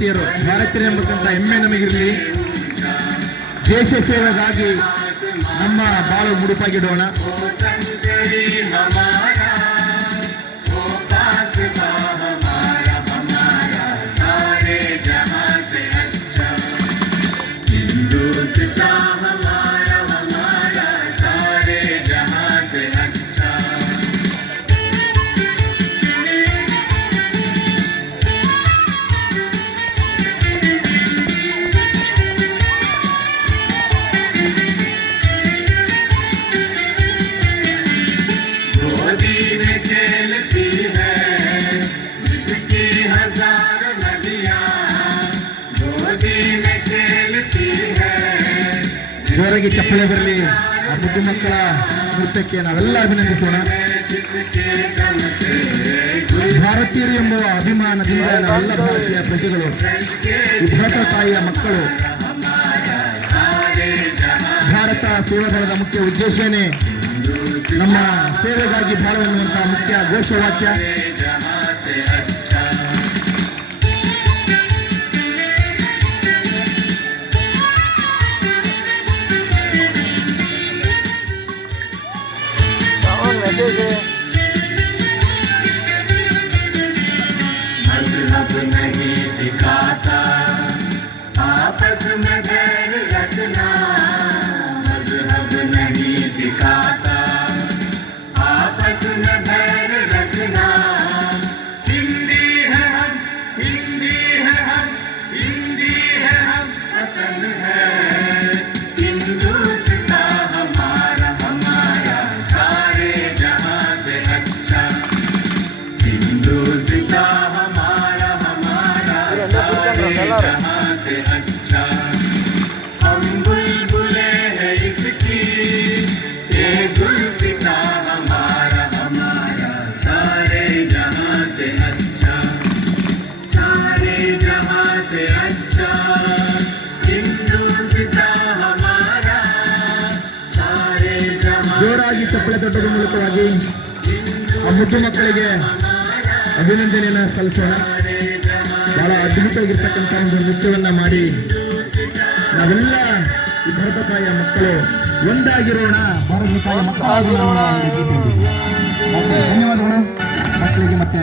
ಭಾರತೀಯರು ಎಂಬತಕ್ಕಂಥ ಹೆಮ್ಮೆ ನಮಗಿರಲಿ. ದೇಶ ಸೇವೆಗಾಗಿ ನಮ್ಮ ಬಾಳು ಮುಡುಪಾಗಿಡೋಣ. ಜೋರಾಗಿ ಚಪ್ಪಳೆ ಬರಲಿ. ಆ ಮುದ್ದು ಮಕ್ಕಳ ನೃತ್ಯಕ್ಕೆ ನಾವೆಲ್ಲ ಅಭಿನಂದಿಸೋಣ. ಭಾರತೀಯರು ಎಂಬ ಅಭಿಮಾನದಿಂದ ನಾವೆಲ್ಲ ಭಾರತೀಯ ಪ್ರಜೆಗಳು, ಈ ಭಾರತ ತಾಯಿಯ ಮಕ್ಕಳು. ಭಾರತ ಸೇವಾದಳದ ಮುಖ್ಯ ಉದ್ದೇಶನೇ ನಮ್ಮ ಸೇವೆಗಾಗಿ ಬಾಳುವಂತಹ ಮುಖ್ಯ ಘೋಷವಾಕ್ಯ. मज़हब नहीं सिखाता आपस में बैर रखना, मज़हब नहीं सिखाता आपस में बैर रखना। हिंदी है हम, हिंदी है हम, हिंदी है हम, वतन है हिंदुस्तान हमारा, हमारा सारे जहां से अच्छा। हिंदुस्तान हमारा, हमारा सारे जहां से अच्छा। हम बुलबुले हैं इसकी, ये गुलसितां हमारा, हमारा सारे जहां से अच्छा, सारे जहां से अच्छा। हिंदुस्तान हमारा सारे जहां। ಜೋರಾಗಿ ಚಪ್ಪಳೆ ತಟ್ಟುವ ಮೂಲಕವಾಗಿ ಆ ಮುದ್ದು ಮಕ್ಕಳಿಗೆ ಅಭಿನಂದನೆಯನ್ನು ಸಲ್ಲಿಸೋಣ. ಬಹಳ ಅದ್ಭುತವಾಗಿರ್ತಕ್ಕಂಥ ಒಂದು ನೃತ್ಯವನ್ನ ಮಾಡಿ ನಾವೆಲ್ಲ ಈ ಭಾರತ ತಾಯಿಯ ಮಕ್ಕಳು ಒಂದಾಗಿರೋಣ. ಭಾರತ ತಾಯಿಯ ಮಕ್ಕಳಾಗೋಣ. ಧನ್ಯವಾದಗಳು ಮಕ್ಕಳಿಗೆ ಮತ್ತೆ